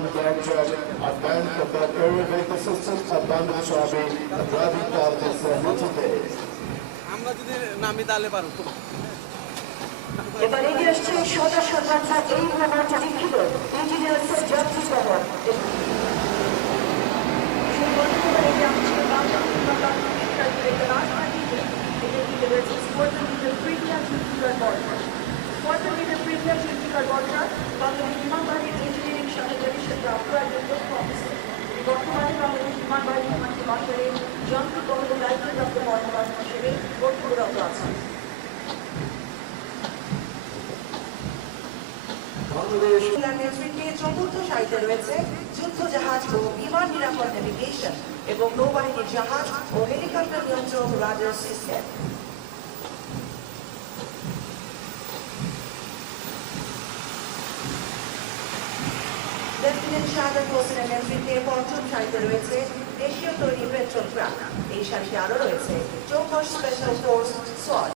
Commandant Director, Advanced Air Vehicle Systems, Advanced Shabi, Driving Qualities Limited. আমরা যদি নামি তাহলে পারো এবার এগিয়ে আসছে সদা সর্বাচ্ছা এই মোবাইলটা লিখিত ইঞ্জিনিয়ার্সের যাত্রী খবর ইঞ্জিনিয়ারিং সহযোগী অপরাধ অফিসার বর্তমানে বাংলাদেশ বিমান বাহিনী মাসের যন্ত্র কর্ম দায়িত্বপ্রাপ্ত কর্মকর্তা হিসেবে কর্তব্যরত আছেন। চতুর্থ সারিতে রয়েছে যুদ্ধ জাহাজ ও বিমান নিরাপদ নেভিগেশন এবং নৌবাহিনীর জাহাজ ও হেলিকপ্টার নিয়ন্ত্রণ রাডার সিস্টেম। লেফটেন্যান্ট শাহাদাত হোসেনের নেতৃত্বে পঞ্চম সারিতে রয়েছে দেশীয় তৈরি পেট্রোল ট্রাক। এই সারিতে আরও রয়েছে চৌকস স্পেশাল ফোর্স সোয়াট।